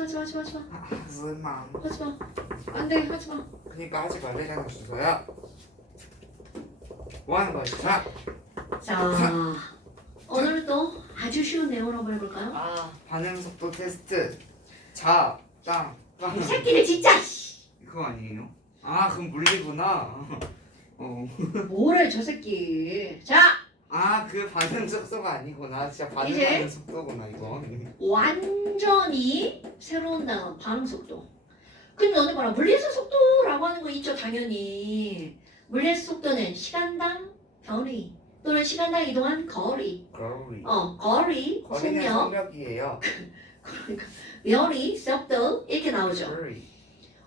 하지마. 하지마. 하지마. 안돼 하지마. 그니까 하지 말래잖아 주서야. 뭐 하는 거야 주서? 자 오늘도 아주 쉬운 내용을 한번 해볼까요? 아, 반응 속도 테스트. 자, 땅. 이 새끼들 진짜 그거 아니에요? 아 그럼 물리구나. 뭐래 저 새끼. 자 그 반응 속도가 아니구나. 진짜 이제? 반응하는 속도구나 이거. 완전히 새로운 단어 반응 속도. 근데 너네 봐라 물리에서 속도라고 하는 거 있죠 당연히. 물리에서 속도는 시간당 변이 또는 시간당 이동한 거리. 거리. 거리, 거리는 속력, 속력이에요. 그러니까 변이, 속도 이렇게 나오죠. 거리.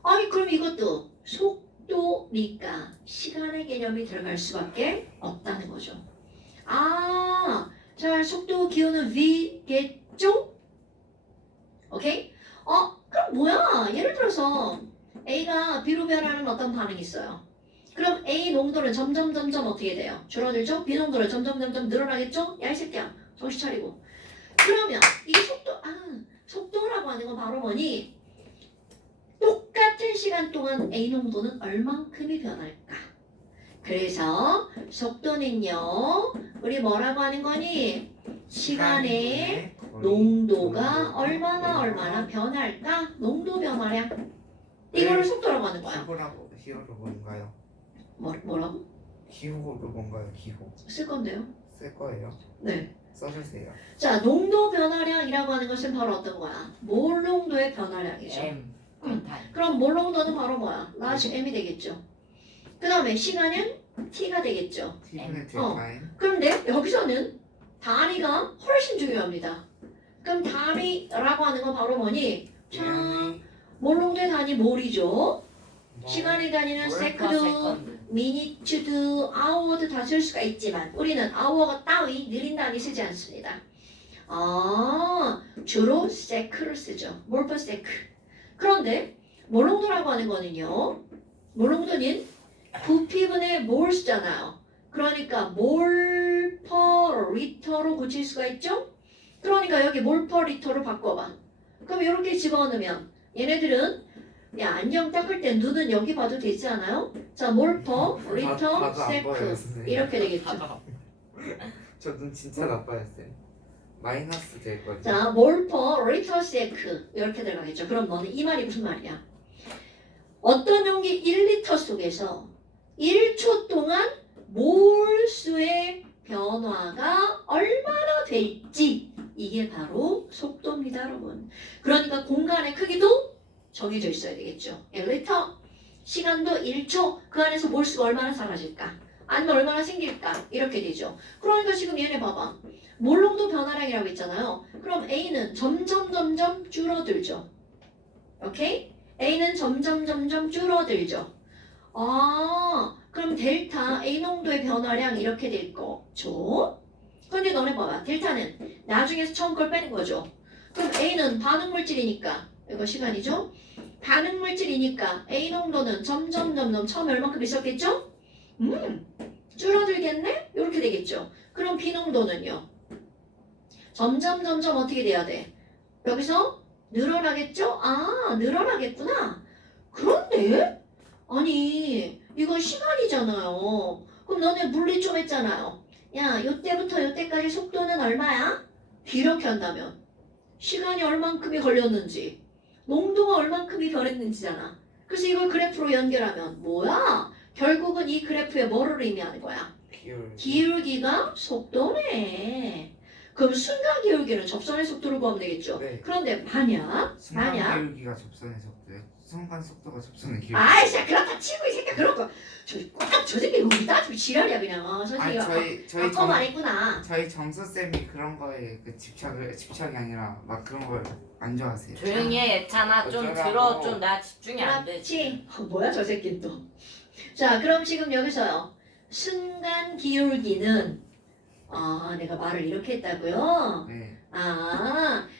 아니 그럼 이것도 속도니까 시간의 개념이 들어갈 수밖에 없다는 거죠. 자 속도 기호는 V겠죠? 오케이? 그럼 뭐야? 예를 들어서 A가 B로 변하는 어떤 반응이 있어요. 그럼 A 농도는 점점 어떻게 돼요? 줄어들죠? B 농도는 점점 늘어나겠죠? 야 이 새끼야 정신 차리고. 그러면 이 속도라고 하는 건 바로 뭐니? 똑같은 시간 동안 A 농도는 얼만큼이 변할까? 그래서 속도는요 우리 뭐라고 하는 거니? 시간의 농도가 얼마나 변할까? 농도 변화량. 이거를 속도라고 하는 거야. 기호로 뭔가요? 뭐라고? 기호로 뭔가요? 기호. 쓸 건데요. 쓸 거예요. 네. 써주세요. 자, 농도 변화량이라고 하는 것은 바로 어떤 거야? 몰 농도의 변화량이죠. M. 그럼 몰 농도는 바로 뭐야? 라지 M이 되겠죠. 그 다음에 시간은 T가 되겠죠. T분의 딜타임. 그런데 여기서는 단위가 훨씬 중요합니다. 그럼 단위라고 하는 건 바로 뭐니? 자, 몰 농도의 단위 몰이죠. 시간의 단위는 세컨드, 미니트드, 아워도 다 쓸 수가 있지만 우리는 아워가 따위 느린 단위 쓰지 않습니다. 주로 세크를 쓰죠. 몰 퍼 세크. 그런데 몰농도라고 하는 거는요. 몰농도는 부피분의 몰 수잖아요. 그러니까 몰 퍼 리터로 고칠 수가 있죠. 그러니까 여기 몰 퍼 리터로 바꿔봐. 그럼 이렇게 집어넣으면 얘네들은 야 안경 닦을 때 눈은 여기 봐도 되지 않아요? 자 몰 퍼 리터 세크 이렇게 되겠죠. 저 눈 진짜 나빠요 쌤. 마이너스 될 거죠. 자 몰 퍼 리터 세크 이렇게 들어가겠죠. 그럼 너는 이 말이 무슨 말이야? 어떤 용기 1리터 속에서 1초 동안 몰수의 변화가 얼마나 될지 이게 바로 속도입니다 여러분. 그러니까 공간의 크기도 정해져 있어야 되겠죠. 1리터 시간도 1초 그 안에서 몰수가 얼마나 사라질까 아니면 얼마나 생길까 이렇게 되죠. 그러니까 지금 얘네 봐봐 몰농도 변화량이라고 있잖아요. 그럼 A는 점점 줄어들죠. 오케이? A는 점점 줄어들죠. 그럼 델타 A 농도의 변화량 이렇게 될 거죠. 근데 너네 봐봐 델타는 나중에 처음 걸 빼는 거죠. 그럼 A는 반응물질이니까 이거 시간이죠. 반응물질이니까 A 농도는 점점 처음에 얼만큼 있었겠죠? 줄어들겠네? 이렇게 되겠죠. 그럼 B 농도는요? 점점 어떻게 돼야 돼? 여기서 늘어나겠죠? 늘어나겠구나. 그런데 아니 이건 시간이잖아요. 그럼 너네 물리 좀 했잖아요. 야 요때부터 요때까지 속도는 얼마야? 이렇게 한다면 시간이 얼만큼이 걸렸는지 농도가 얼만큼이 변했는지잖아. 그래서 이걸 그래프로 연결하면 뭐야? 결국은 이 그래프에 뭐를 의미하는 거야? 기울기가 속도네. 그럼 순간 기울기는 접선의 속도를 구하면 되겠죠. 네. 그런데 만약 순간 기울기가 접선의 속도예요. 순간 속도가 접선의 기울기. 아이씨 그렇다 치고 이 새끼 그런 거. 저 새끼 우리 따지고 지랄이야 그냥. 선생님이 아까 말했구나. 저희 정수 쌤이 그런 거에 그 집착이 아니라 막 그런 걸 안 좋아하세요. 조용히 해 예찬아 좀 들어 좀 나 집중이 안 돼. 그렇지. 뭐야 저 새끼 또. 자 그럼 지금 여기서요. 순간 기울기는 내가 말을 이렇게 했다고요? 네.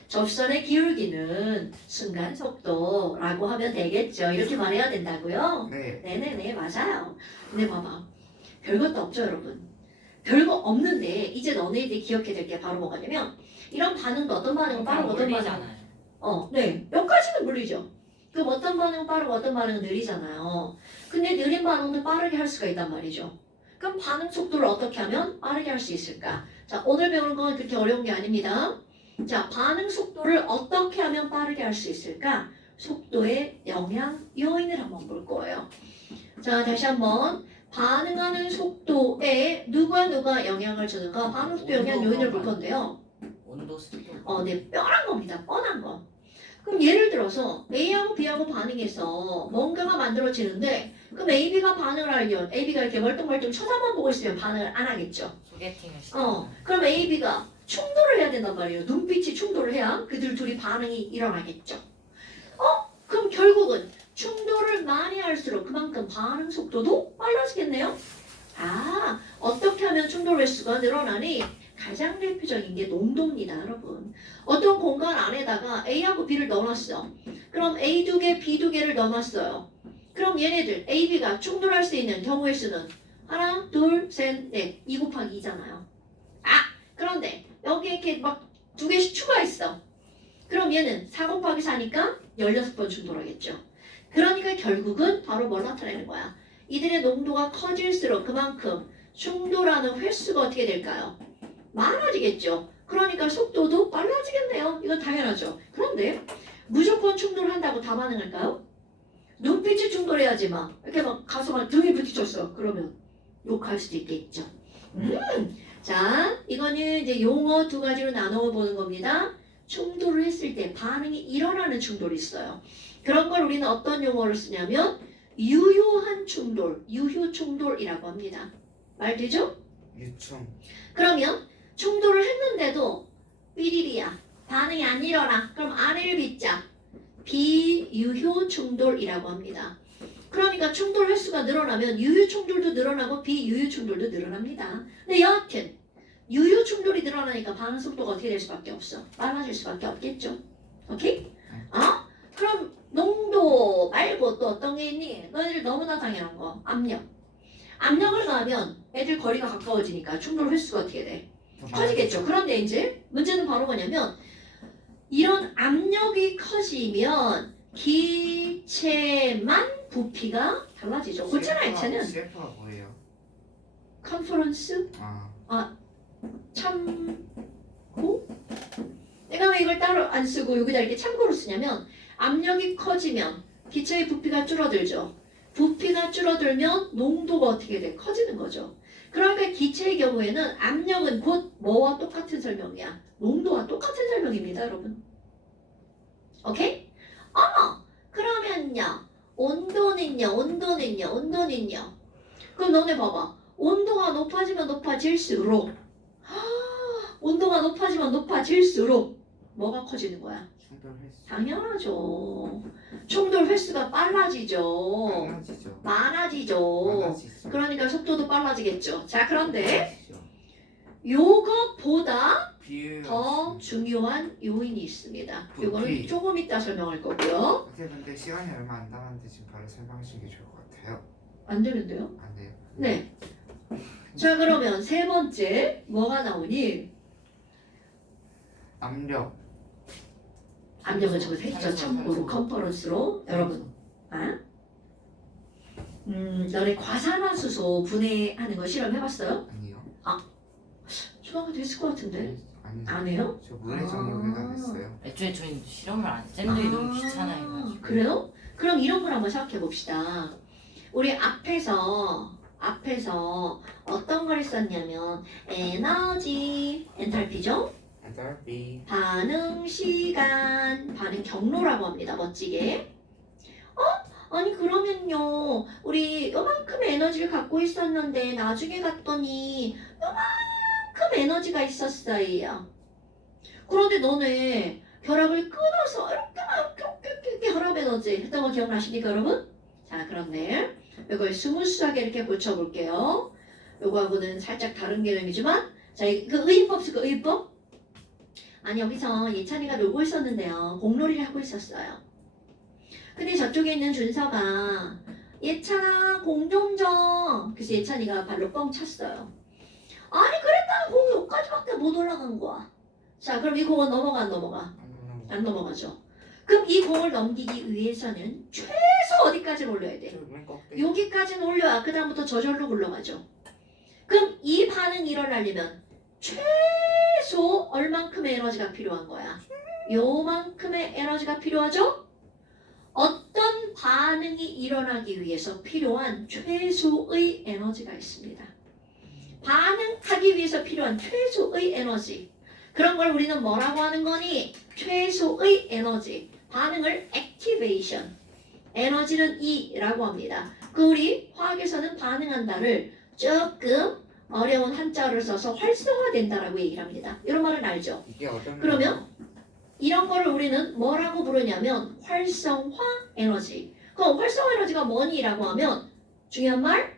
접선의 기울기는 순간 속도라고 하면 되겠죠. 이렇게 말해야 된다고요? 네. 네네네 맞아요. 근데 봐봐 별것도 없죠 여러분. 별거 없는데 이제 너네들이 기억해야 될 게 바로 뭐가냐면 이런 반응도 어떤 반응은 빠르고 어떤 반응은 네. 여기까지는 물리죠. 그럼 어떤 반응은 빠르고 어떤 반응은 느리잖아요. 근데 느린 반응도 빠르게 할 수가 있단 말이죠. 그럼 반응 속도를 어떻게 하면 빠르게 할 수 있을까? 자, 오늘 배우는 건 그렇게 어려운 게 아닙니다. 자, 반응 속도를 어떻게 하면 빠르게 할 수 있을까? 속도의 영향 요인을 한번 볼 거예요. 자, 다시 한번 반응하는 속도에 누가 영향을 주는가? 반응 속도 영향 요인을 볼 건데요. 온도 습도. 네, 뻔한 겁니다. 뻔한 거. 그럼 예를 들어서 A하고 B하고 반응해서 뭔가가 만들어지는데 그럼 AB가 반응을 하려면 AB가 이렇게 멀뚱멀뚱 쳐다만 보고 있으면 반응을 안 하겠죠. 소개팅을 시켜. 그럼 AB가 충돌을 해야 된단 말이에요. 눈빛이 충돌을 해야 그들 둘이 반응이 일어나겠죠. 그럼 결국은 충돌을 많이 할수록 그만큼 반응 속도도 빨라지겠네요. 어떻게 하면 충돌 횟수가 늘어나니? 가장 대표적인 게 농도입니다, 여러분. 어떤 공간 안에다가 A하고 B를 넣어놨어. 그럼 A 2개, B 2개를 넣어놨어요. 그럼 얘네들 A, B가 충돌할 수 있는 경우의 수는 하나, 둘, 셋, 넷, 2 곱하기 2잖아요. 그런데 여기에 이렇게 막 2개씩 추가했어. 그럼 얘는 4 곱하기 4니까 16번 충돌하겠죠. 그러니까 결국은 바로 뭘 나타내는 거야. 이들의 농도가 커질수록 그만큼 충돌하는 횟수가 어떻게 될까요? 많아지겠죠. 그러니까 속도도 빨라지겠네요. 이건 당연하죠. 그런데 무조건 충돌한다고 다 반응할까요? 눈빛이 충돌해야지 막 이렇게 막 가서 막 등에 부딪혔어. 그러면 욕할 수도 있겠죠. 자, 이거는 이제 용어 2가지로 나누어 보는 겁니다. 충돌을 했을 때 반응이 일어나는 충돌이 있어요. 그런 걸 우리는 어떤 용어를 쓰냐면 유효한 충돌, 유효 충돌이라고 합니다. 말 되죠? 유충. 그러면 충돌을 했는데도 삐리리야 반응이 안 일어나. 그럼 아래를 빗자. 비유효 충돌이라고 합니다. 그러니까 충돌 횟수가 늘어나면 유효 충돌도 늘어나고 비유효 충돌도 늘어납니다. 근데 여하튼 유효 충돌이 늘어나니까 반응 속도가 어떻게 될 수밖에 없어. 빨라질 수밖에 없겠죠. 오케이? 그럼 농도 말고 또 어떤 게 있니? 너희들 너무나 당연한 거. 압력. 압력을 가하면 애들 거리가 가까워지니까 충돌 횟수가 어떻게 돼? 커지겠죠. 그런데 이제 문제는 바로 뭐냐면 이런 압력이 커지면 기체만 부피가 달라지죠. 그렇잖아, 기체는. CF가 뭐예요? 컨퍼런스 아, 참고? 내가 왜 이걸 따로 안 쓰고 여기다 이렇게 참고로 쓰냐면 압력이 커지면 기체의 부피가 줄어들죠. 부피가 줄어들면 농도가 어떻게 돼? 커지는 거죠. 그러니까 기체의 경우에는 압력은 곧 뭐와 똑같은 설명이야? 농도와 똑같은 설명입니다, 여러분. 오케이? 그러면요. 온도는요. 그럼 너네 봐봐. 온도가 높아지면 높아질수록 온도가 높아지면 높아질수록 뭐가 커지는 거야? 충돌 횟수. 당연하죠. 충돌 횟수가 빨라지죠. 많아지죠. 그러니까 속도도 빨라지겠죠. 자, 그런데 요것보다 더 중요한 요인이 있습니다. 요거는 조금 이따 설명할 거고요. 근데 시간이 얼마 안 남았는데 지금 바로 설명하시는 게 좋을 것 같아요. 안 되는데요? 안 돼요? 네. 자, 그러면 세 번째 뭐가 나오니? 압력은 저거 했죠. 참고로 컨퍼런스로 여러분. 너네 과산화수소 분해하는 거 실험해봤어요? 아니요. 초등학교 했을 것 같은데. 아니요. 안 해요? 저 물의 정력에다 했어요. 애초에 저희는 실험을 안 쌤들이 너무 귀찮아해가지고. 그래요? 그럼 이런 걸 한번 생각해 봅시다. 우리 앞에서 어떤 걸 했었냐면 에너지, 엔탈피죠? 엔탈피. 반응 시간, 반응 경로라고 합니다. 멋지게. 아니 그러면요 우리 요만큼 에너지를 갖고 있었는데 나중에 갔더니 요만큼 에너지가 있었어요. 그런데 너네 결합을 끊어서 이렇게 결합 에너지 했던 거 기억나십니까 여러분? 자, 그런데 이걸 스무스하게 이렇게 고쳐볼게요. 요거하고는 살짝 다른 개념이지만 자, 그 의인법 쓸까 의인법? 아니 여기서 예찬이가 놀고 있었는데요. 공놀이를 하고 있었어요. 근데 저쪽에 있는 준서가 예찬아 공 좀 줘. 그래서 예찬이가 발로 뻥 찼어요. 아니 그랬다가 공이 여기까지밖에 못 올라간 거야. 자, 그럼 이 공은 넘어가 안 넘어가? 안 넘어가죠. 그럼 이 공을 넘기기 위해서는 최소 어디까지 올려야 돼? 저맨 꺾대. 여기까지는 올려야 그 다음부터 저절로 굴러가죠. 그럼 이 반응이 일어나려면 최소 얼만큼의 에너지가 필요한 거야? 요만큼의 에너지가 필요하죠? 어떤 반응이 일어나기 위해서 필요한 최소의 에너지가 있습니다. 반응하기 위해서 필요한 최소의 에너지. 그런 걸 우리는 뭐라고 하는 거니? 최소의 에너지. 반응을 액티베이션. 에너지는 E라고 합니다. 그 우리 화학에서는 반응한다를 조금 어려운 한자어를 써서 활성화된다라고 얘기를 합니다. 이런 말은 알죠? 이게 어떤 그러면 이런 거를 우리는 뭐라고 부르냐면 활성화 에너지. 그럼 활성화 에너지가 뭐니라고 하면 중요한 말,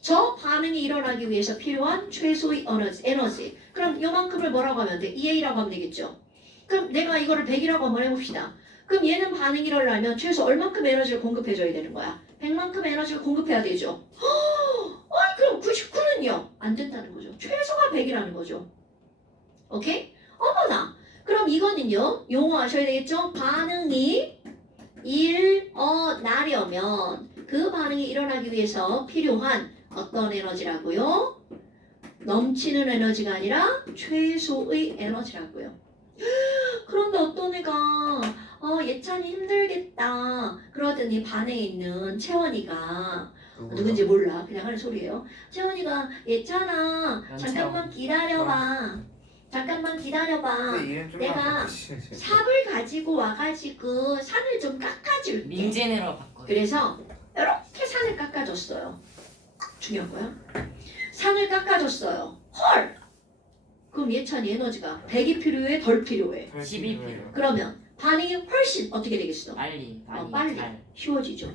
저 반응이 일어나기 위해서 필요한 최소의 에너지. 그럼 요만큼을 뭐라고 하면 돼? EA라고 하면 되겠죠. 그럼 내가 이거를 100이라고 한번 해봅시다. 그럼 얘는 반응이 일어나면 최소 얼만큼 에너지를 공급해줘야 되는 거야? 100만큼 에너지를 공급해야 되죠. 아니 그럼 99는요? 안 된다는 거죠. 최소가 100이라는 거죠. 오케이? 어머나. 그럼 이거는요. 용어하셔야 되겠죠? 반응이 일어나려면 그 반응이 일어나기 위해서 필요한 어떤 에너지라고요? 넘치는 에너지가 아니라 최소의 에너지라고요. 그런데 어떤 애가 예찬이 힘들겠다 그러더니 반에 있는 채원이가 누군지 몰라 그냥 하는 소리예요. 채원이가 예찬아 잠깐만 기다려봐. 잠깐만 기다려봐. 내가 삽을 가지고 와가지고 산을 좀 깎아줄게. 민진으로 바꿔. 그래서 이렇게 산을 깎아줬어요. 중요한 거야. 산을 깎아줬어요. 헐! 그럼 예찬이 에너지가 100이 필요해? 덜 필요해? 10이 필요. 그러면 반응이 훨씬 어떻게 되겠어? 빨리 빨리. 잘. 쉬워지죠.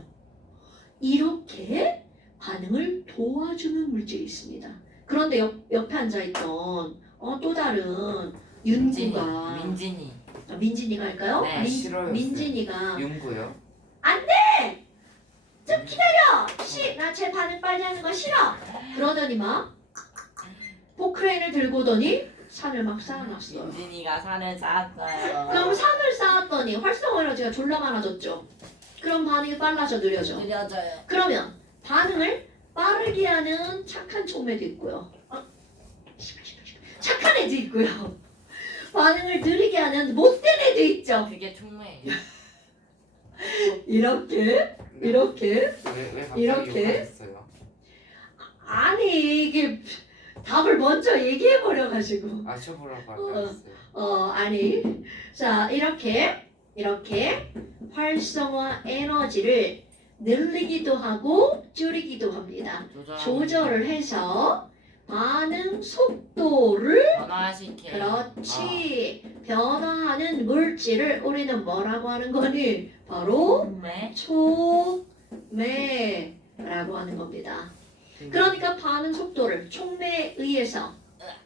이렇게 반응을 도와주는 물질이 있습니다. 그런데 옆에 앉아있던 또 다른 윤구가 민진이. 민진이가 할까요? 네, 싫어요. 민진이가 윤구요? 좀 기다려! 나 제 반응 빨리 하는 거 싫어! 그러더니 막 포크레인을 들고 오더니 산을 막 쌓아놨어요. 민진이가 산을 쌓았어요. 그럼 산을 쌓았더니 활성화 에너지가 졸라 많아졌죠. 그럼 반응이 빨라져 느려져. 느려져요. 그러면 반응을 빠르게 하는 착한 촉매도 있고요. 착한 애도 있고요. 반응을 느리게 하는 못된 애도 있죠. 그게 총무예요. 이렇게 왜 갑자기 이렇게? 욕하셨어요? 아니 이게 답을 먼저 얘기해버려가지고 맞춰보라고 하셨어요. 아니 자 이렇게 활성화 에너지를 늘리기도 하고 줄이기도 합니다. 조절을 해서 반응 속도를 변화시켜. 그렇지 변화하는 물질을 우리는 뭐라고 하는 거니? 바로 네. 촉매라고 하는 겁니다. 그러니까 반응 속도를 촉매에 의해서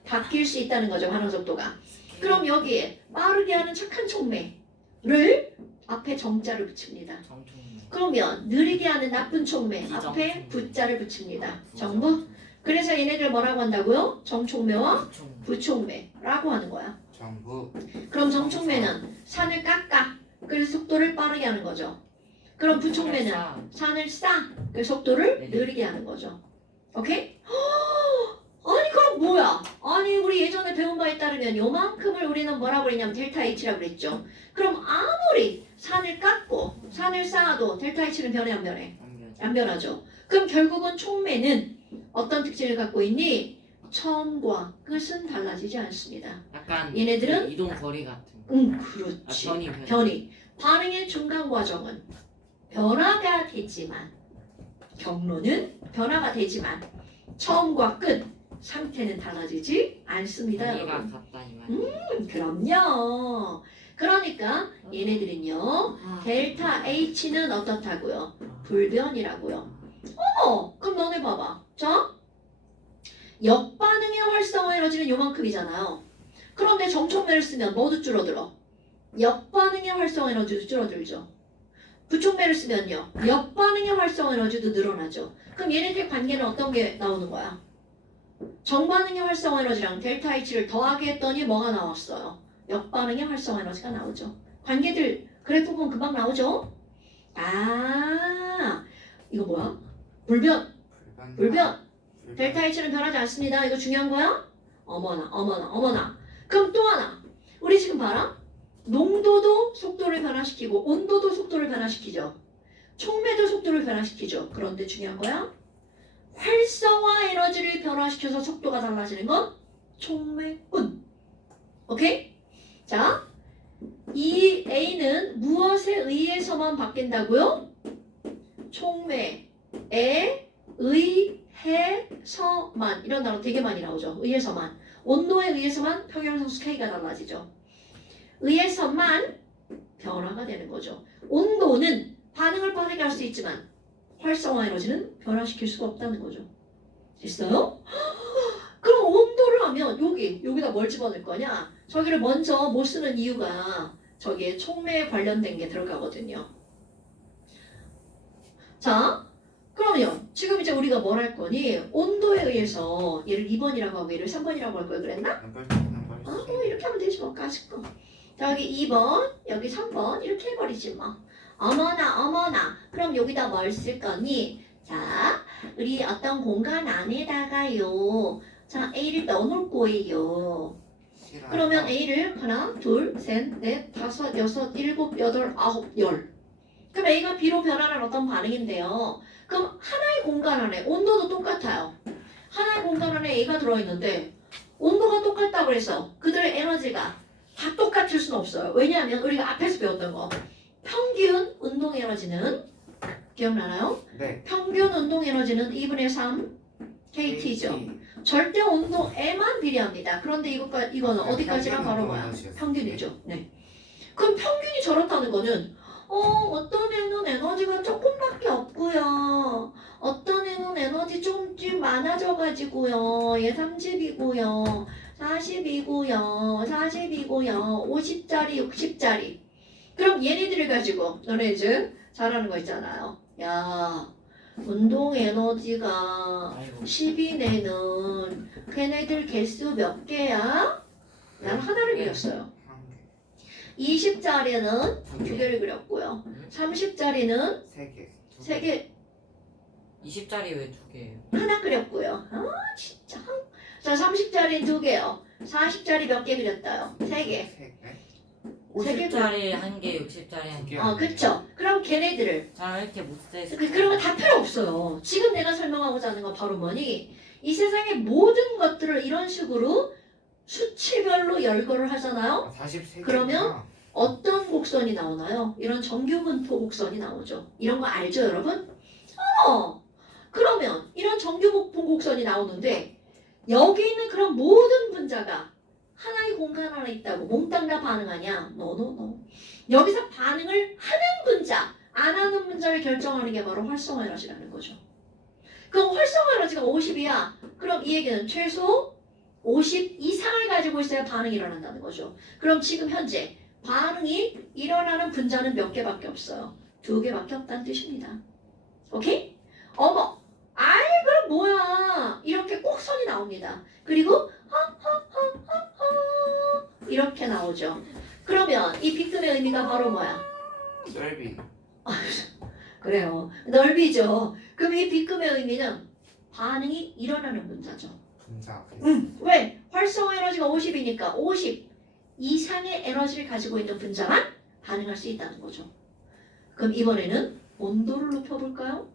바뀔 수 있다는 거죠. 반응 속도가. 그럼 여기에 빠르게 하는 착한 촉매를 앞에 정자를 붙입니다. 정총무. 그러면 느리게 하는 나쁜 촉매 비정총매. 앞에 부자를 붙입니다. 정부? 그래서 얘네들 뭐라고 한다고요? 정촉매와 부촉매라고 하는 거야. 정부. 그럼 정촉매는 산을 깎아 그래서 속도를 빠르게 하는 거죠. 그럼 부촉매는 산을 쌓아 그래서 속도를 느리게 하는 거죠. 오케이? 아니 그럼 뭐야? 아니 우리 예전에 배운 바에 따르면 요만큼을 우리는 뭐라고 그랬냐면 델타 H라고 그랬죠. 그럼 아무리 산을 깎고 산을 쌓아도 델타 H는 변해 안 변해? 안 변하죠. 그럼 결국은 촉매는 어떤 특징을 갖고 있니? 처음과 끝은 달라지지 않습니다. 약간 얘네들은 그 이동 거리 같은 거. 그렇지. 변이. 변이. 반응의 중간 과정은 변화가 되지만 경로는 변화가 되지만 처음과 끝 상태는 달라지지 않습니다. 변이가 여러분. 같다 이 말. 그럼요. 그러니까 얘네들은요. 델타 H는 어떻다고요? 불변이라고요. 그럼 너네 봐봐. 자, 역반응의 활성화 에너지는 요만큼이잖아요. 그런데 정촉매를 쓰면 뭐도 줄어들어? 역반응의 활성화 에너지도 줄어들죠. 부촉매를 쓰면요. 역반응의 활성화 에너지도 늘어나죠. 그럼 얘네들 관계는 어떤 게 나오는 거야? 정반응의 활성화 에너지랑 델타 H를 더하게 했더니 뭐가 나왔어요? 역반응의 활성화 에너지가 나오죠. 관계들 그래프 보면 금방 나오죠? 아, 이거 뭐야? 불변. 델타 H는 변하지 않습니다. 이거 중요한 거야? 어머나. 그럼 또 하나. 우리 지금 봐라. 농도도 속도를 변화시키고 온도도 속도를 변화시키죠. 촉매도 속도를 변화시키죠. 그런데 중요한 거야. 활성화 에너지를 변화시켜서 속도가 달라지는 건 촉매운. 오케이? 자, 이 A는 무엇에 의해서만 바뀐다고요? 촉매에 의해서만. 이런 단어 되게 많이 나오죠. 의해서만. 온도에 의해서만 평형상수 K가 달라지죠. 의해서만 변화가 되는 거죠. 온도는 반응을 빠르게 할 수 있지만 활성화 에너지는 변화시킬 수가 없다는 거죠. 됐어요? 그럼 온도를 하면 여기다 뭘 집어넣을 거냐? 저기를 먼저 못 쓰는 이유가 저기에 촉매에 관련된 게 들어가거든요. 자, 그러면 지금 이제 우리가 뭘 할 거니? 온도에 의해서 얘를 2번이라고 하고 얘를 3번이라고 할 걸 그랬나? 뭐 이렇게 하면 되지 뭐 까짓거. 여기 2번, 여기 3번 이렇게 해버리지 뭐. 어머나. 그럼 여기다 뭘 쓸 거니? 자, 우리 어떤 공간 안에다가요. 자, A를 넣어놓을 거예요. 그러면 A를 하나, 둘, 셋, 넷, 다섯, 여섯, 일곱, 여덟, 아홉, 열. 그럼 A가 B로 변하는 어떤 반응인데요. 그럼 하나의 공간 안에 온도도 똑같아요. 하나의 공간 안에 A가 들어있는데 온도가 똑같다고 해서 그들의 에너지가 다 똑같을 수는 없어요. 왜냐하면 우리가 앞에서 배웠던 거 평균 운동 에너지는 기억나나요? 네. 평균 운동 에너지는 2분의 3 KT죠. 절대 온도에만 비례합니다. 그런데 이거는 어디까지나 바로 뭐야? 평균이죠. 네. 그럼 평균이 저렇다는 거는 어떤 애는 에너지가 조금밖에 없고요. 어떤 애는 에너지 좀 많아져가지고요. 얘 30이고요. 40이고요. 50짜리, 60짜리. 그럼 얘네들을 가지고 너네 이제 잘하는 거 있잖아요. 야, 운동 에너지가 10이네는 걔네들 개수 몇 개야? 난 하나를 그렸어요. 20짜리는 두 개를 그렸고요. 30짜리는 3개. 20짜리 왜 2개예요? 하나 그렸고요. 아 진짜. 자 30짜리 2개요. 40짜리 몇 개 그렸다요? 3개. 50짜리 1개, 60짜리 1개. 그쵸. 그럼 걔네들을 저는 이렇게 못 세. 그런 거 다 필요 없어요. 지금 내가 설명하고자 하는 건 바로 뭐니? 이 세상의 모든 것들을 이런 식으로 수치별로 열거를 하잖아요. 43개. 그러면 어떤 곡선이 나오나요? 이런 정규분포 곡선이 나오죠. 이런 거 알죠, 여러분? 그러면 이런 정규분포 곡선이 나오는데 여기 있는 그런 모든 분자가 하나의 공간 안에 있다고 몽땅 다 반응하냐? No. 여기서 반응을 하는 분자, 안 하는 분자를 결정하는 게 바로 활성화 에너지라는 거죠. 그럼 활성화 에너지가 50이야. 그럼 이 얘기는 최소 50 이상을 가지고 있어야 반응이 일어난다는 거죠. 그럼 지금 현재 반응이 일어나는 분자는 몇 개밖에 없어요. 2개밖에 없다는 뜻입니다. 오케이? 어머, 그럼 뭐야? 이렇게 꼭 선이 나옵니다. 그리고 이렇게 나오죠. 그러면 이 B급의 의미가 바로 뭐야? 넓이. 그래요. 넓이죠. 그럼 이 B급의 의미는 반응이 일어나는 분자죠. 분자. 왜? 활성화 에너지가 50이니까 50 이상의 에너지를 가지고 있는 분자만 반응할 수 있다는 거죠. 그럼 이번에는 온도를 높여볼까요?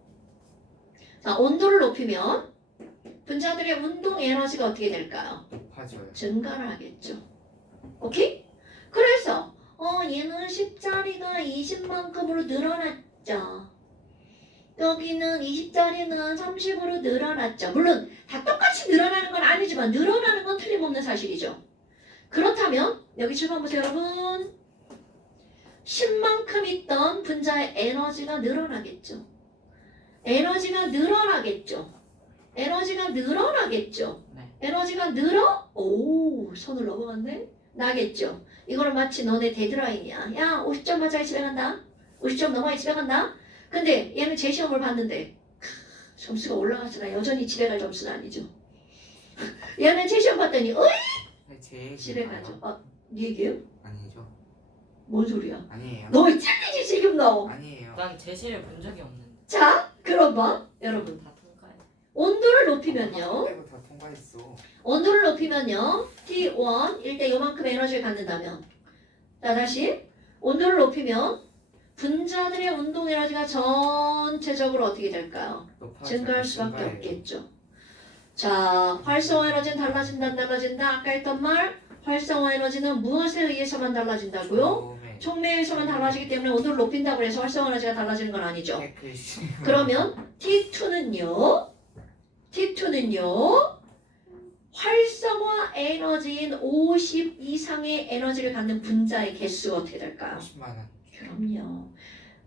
자, 온도를 높이면 분자들의 운동 에너지가 어떻게 될까요? 높아져요. 증가를 하겠죠. 오케이? 그래서 얘는 10짜리가 20만큼으로 늘어났죠. 여기는 20짜리는 30으로 늘어났죠. 물론 다 똑같이 늘어나는 건 아니지만 늘어나는 건 틀림없는 사실이죠. 그렇다면 여기 출판 보세요 여러분. 10만큼 있던 분자의 에너지가 늘어나겠죠. 에너지가 늘어나겠죠. 네. 에너지가 손을 넘어갔네? 나겠죠. 이거는 마치 너네 데드라인이야. 야 50점 맞아야 집에 간다. 50점 넘어야 집에 간다. 근데 얘는 제 시험을 봤는데 점수가 올라갔으나 여전히 집에 갈 점수는 아니죠. 얘는 제 시험 봤더니 집에 가죠. 네 얘기예요? 아니죠. 뭔 소리야? 아니에요. 너 왜 찔리지 지금 너? 아니에요. 난 제시를 본 적이 없는데. 자, 그럼 봐. 여러분. 다 통과해. 온도를 높이면요. 이거 다 통과했어. 온도를 높이면요. T1 일 때 요만큼 에너지를 갖는다면. 자, 다시. 온도를 높이면 분자들의 운동 에너지가 전체적으로 어떻게 될까요? 증가할 수밖에 없겠죠. 자, 활성화 에너지는 달라진다, 안 달라진다. 아까 했던 말, 활성화 에너지는 무엇에 의해서만 달라진다고요? 촉매에 의해서만 달라지기 때문에 온도를 높인다고 해서 활성화 에너지가 달라지는 건 아니죠. 그러면 T2는요, 활성화 에너지인 50 이상의 에너지를 갖는 분자의 개수가 어떻게 될까요? 50만 원. 그럼요.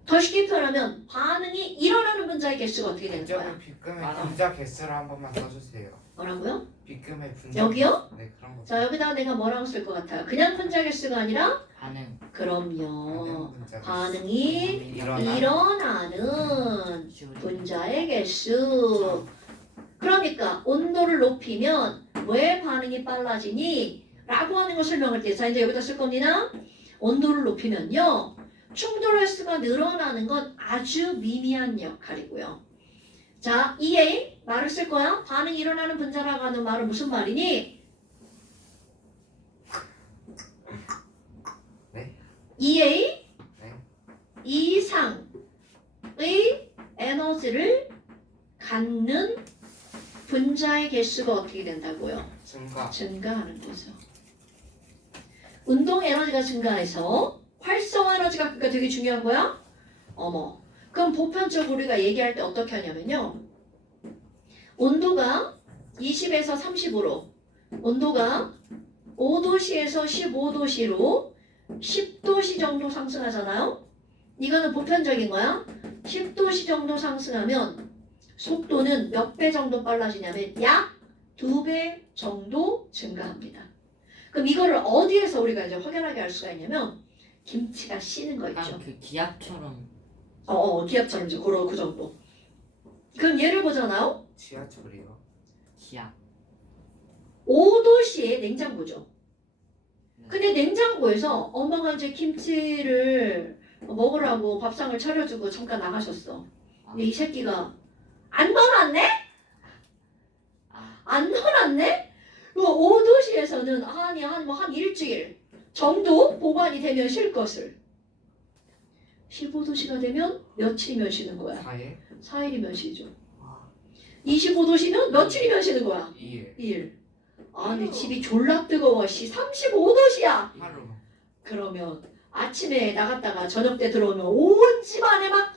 더 쉽게 표현하면 반응이 일어나는 분자의 개수가 어떻게 되는 거야? 점점은 B금의 맞아. 분자 개수를 한 번만 써주세요. 뭐라고요? B금의 분자. 여기요? 개수. 네 그런 거. 자, 여기다가 내가 뭐라고 쓸 것 같아요? 그냥 분자 개수가 아니라 반응. 그럼요. 분자 개수. 반응이 일어나. 일어나는 분자의 개수. 그러니까 온도를 높이면 왜 반응이 빨라지니? 라고 하는 걸 설명할 때, 자 이제 여기다 쓸 겁니다. 온도를 높이면요, 충돌 횟수가 늘어나는 건 아주 미미한 역할이고요. 자, EA 말을 쓸 거야. 반응이 일어나는 분자라고 하는 말은 무슨 말이니? 네? EA 네. 이상의 에너지를 갖는 분자의 개수가 어떻게 된다고요? 증가. 증가하는 거죠. 운동 에너지가 증가해서 활성화 에너지가 그러니까 되게 중요한 거야. 어머. 그럼 보편적으로 우리가 얘기할 때 어떻게 하냐면요. 온도가 20에서 30으로, 온도가 5도씨에서 15도씨로 10도씨 정도 상승하잖아요. 이거는 보편적인 거야. 10도씨 정도 상승하면 속도는 몇 배 정도 빨라지냐면 약 2배 정도 증가합니다. 그럼 이거를 어디에서 우리가 이제 확연하게 알 수가 있냐면 김치가 씨는 거 있죠. 약간 그 기압처럼. 기압처럼 이제 그 정도. 그럼 예를 보잖아요. 지하철이요. 기압. 5도씨의 냉장고죠. 네. 근데 냉장고에서 엄마가 이제 김치를 먹으라고 밥상을 차려주고 잠깐 나가셨어. 근데 이 새끼가 안 넣어놨네? 아, 안 넣어놨네? 5도시에서는 한 일주일 정도 보관이 되면 쉴 것을 15도시가 되면 며칠이면 쉬는 거야? 4일? 4일이면 쉬죠. 와. 25도시면 며칠이면 쉬는 거야? 2일. 2일. 아니 집이 졸라 뜨거워. 35도시야. 하루. 그러면 아침에 나갔다가 저녁 때 들어오면 온 집안에 막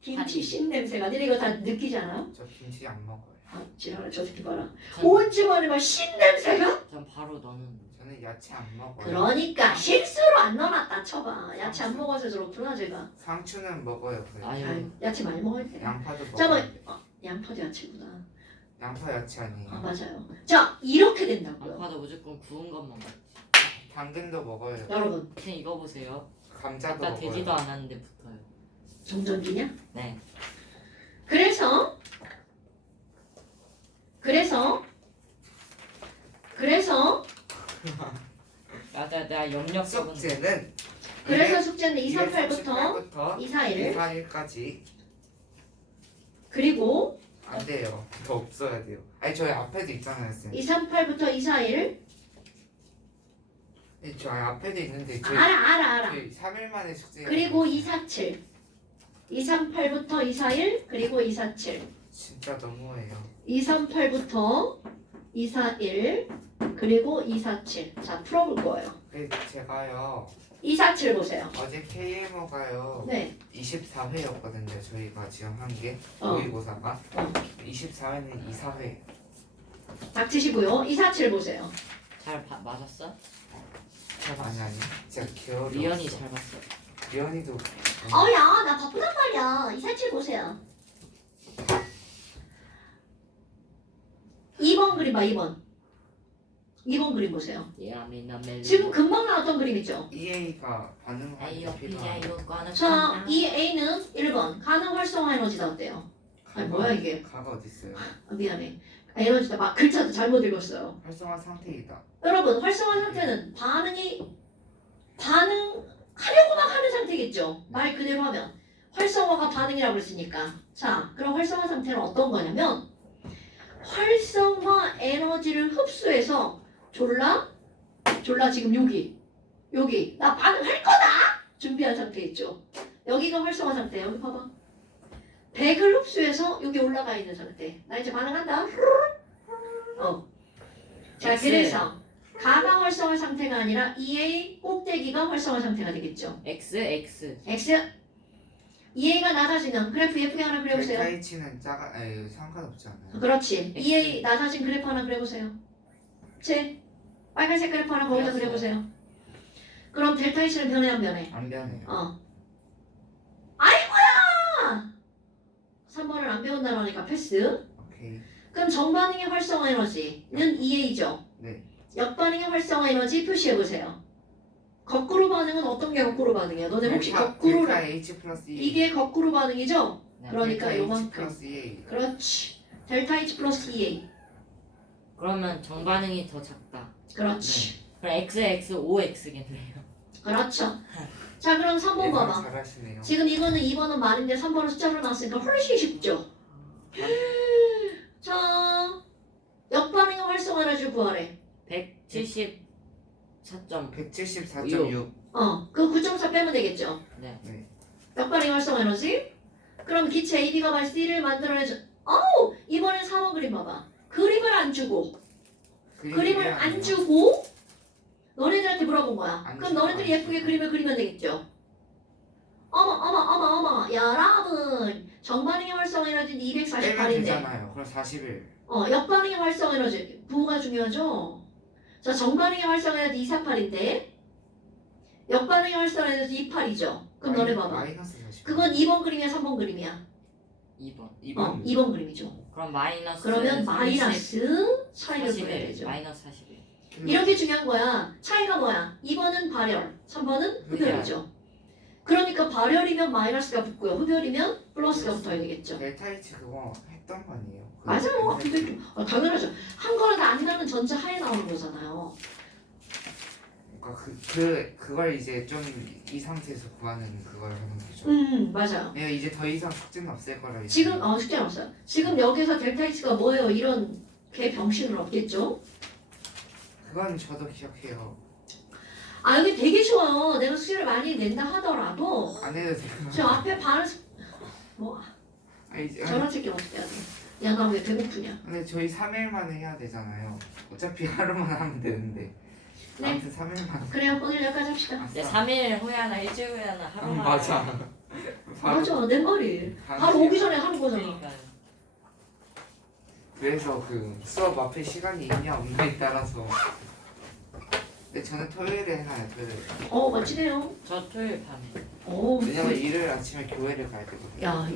김치 신 냄새가. 니네 이거 다 느끼지 않아? 저 김치 안 먹어요. 아 지랄아 저 새끼 봐라. 전, 온 집안에 막 신 냄새가? 전 바로 넣는. 저는 야채 안 먹어요. 그러니까 실수로 안 넣어놨다 쳐봐. 야채 안 먹어서 저렇구나 제가. 상추는 먹어요. 그래도. 아유. 아유, 야채 많이 먹어야 돼. 양파도 자, 뭐, 먹어요. 양파도 야채구나. 양파 야채 아니에요. 맞아요. 자 이렇게 된다고요. 양파도 무조건 구운 것만 먹지. 당근도 먹어요. 여러분 그냥 이거 보세요. 감자도 아까 먹어요. 되지도 않았는데 붙어요. 정전기냐? 네. 그래서 맞아, 내가 염력 써본. 숙제는 그래서 숙제는 2, 3, 8부터 238부터 2, 4, 1 4일까지 그리고 안 돼요. 더 없어야 돼요. 아니 저희 앞에도 있잖아요, 쌤. 2, 3, 8부터 2, 4, 1 저희 앞에도 있는데 저희 알아. 3일 만에 숙제. 그리고 2, 4, 7 2, 3, 8부터 2, 4, 1 그리고 2, 4, 7 진짜 너무해요. 2, 3, 8부터 2, 4, 1 그리고 2, 4, 7 자 풀어볼 거예요. 제가요 2, 4, 7 보세요. 어제 KMO가요 네 24회였거든요. 저희가 지금 한 게 어. 모의고사가 어. 24회는 2사회. 닥치시고요. 2, 4, 7 보세요. 잘 맞았어? 아니 진짜 기억이 리언이 없어. 잘 봤어. 리언이도 야, 나 바쁘단 말이야. 2, 4, 7 보세요. 2번 그림 봐, 2번. 2번 그림 보세요. 지금 금방 나왔던 그림 있죠? EA가 반응하는 게 필요한. 자, 이 A는 1번. 가능 활성화 에너지다 어때요? 아니, 뭐야, 이게? 가가 어디 있어요? 미안해. 에너지다. 막 글자도 잘못 읽었어요. 활성화 상태이다. 여러분, 활성화 상태는 반응 하려고 막 하는 상태겠죠. 말 그대로 하면 활성화가 반응이라고 그랬으니까. 자, 그럼 활성화 상태는 어떤 거냐면 활성화 에너지를 흡수해서 졸라 지금 여기 나 반응할 거다 준비한 상태 있죠. 여기가 활성화 상태. 여기 봐봐. 100을 흡수해서 여기 올라가 있는 상태. 나 이제 반응한다. 자, X. 그래서 가가 활성화 상태가 아니라 EA 꼭대기가 활성화 상태가 되겠죠. X. X. EA가 낮아지면 그래프 예쁘게 하나 그려보세요. 델타이치는 상관없지 않아요? 그렇지. X. EA 낮아진 그래프 하나 그려보세요. 제 빨간색 그래프 하나 거기다 그렸어요. 그려보세요. 그럼 델타 H는 변해 안 변해? 안 변해요. 아이고야! 3번을 안 배운다고 하니까 패스. 오케이. 그럼 정반응의 활성화 에너지는 EA죠. 네. 역반응의 활성화 에너지 표시해보세요. 거꾸로 반응은 어떤 게 거꾸로 반응이야? 너네 혹시 거꾸로 델타 H 플러스 E. 이게 거꾸로 반응이죠? 네. 그러니까 델타 H 요만큼. 플러스 E. 그렇지. 델타 H 플러스 EA. 그러면 정반응이 더 작다. 그렇지. 그럼 XX, OX겠네요. 그렇죠. 자, 그럼 3번 봐봐. 잘하시네요. 지금 이거는 2번은 말인데 3번은 숫자로 나왔으니까 훨씬 쉽죠? 자, 역반응의 활성화 에너지 구하래. 174점. 174.6. 그 9.4 빼면 되겠죠? 네. 역반응의 활성화 에너지. 그럼 기체 AB가 말 C를 만들어내줘. 이번엔 4번 그림 봐봐. 그림을 안 주고 너네들한테 물어본 거야. 안 그럼 주고, 너네들이 안 예쁘게 주고. 그림을 그리면 되겠죠? 어머 여러분 정반응의 활성화 에너지는 빼면 248인데 되잖아요. 그럼 41. 역반응의 활성화 에너지 부호가 중요하죠? 자, 정반응의 활성화 에너지 248인데 역반응의 활성화 에너지 28이죠? 그럼 너네 봐봐. 마이너스 40. 그건 2번 그림이야 3번 그림이야? 2번. 2번. 2번 그림이죠. 그럼 마이너스. 그러면 30, 마이너스 차이를 41. 보여야 되죠. 마이너스 41. 이렇게 중요한 거야. 차이가 뭐야? 2번은 발열, 3번은 흡열이죠. 그러니까 발열이면 마이너스가 붙고요. 흡열이면 플러스가 붙어야 되겠죠. 델타 H 그거 했던 거 아니에요? 맞아요. 근데 당연하죠. 한 거는 다 아니라는 전제 하에 나오는 거잖아요. 그러니까 그걸 이제 좀 이 상태에서 구하는 그걸 하는 거죠. 맞아요. 내가 이제 더 이상 숙제는 없을 거라 이제. 지금 숙제 없어요. 지금 여기서 델타 H가 뭐예요? 이런 개 병신은 없겠죠? 그건 저도 기억해요. 여기 되게 쉬워요. 내가 숙제를 많이 낸다 하더라도 안 해도 돼요. 저 앞에 반을 뭐 저런 새끼 어떻게 해야 돼? 야, 나 왜 배고프냐? 근데 저희 3일 만에 해야 되잖아요. 어차피 하루만 하면 되는데. 네. 아무튼 3일 만. 그래요. 오늘 여기까지 합시다. 네, 3일 후에 하나, 일주일 후에 하나, 하루만. 맞아. 맞아, 내 말이. 바로 바로 오기 전에 하는 거잖아. 그러니까요. 그래서 그 수업 앞에 시간이 있냐 없냐에 따라서. 근데 저는 토요일에 해놔요. 토요일. 멋지네요. 저 토요일 밤에. 오, 왜냐면 일요일 아침에 교회를 가야 되거든요. 야,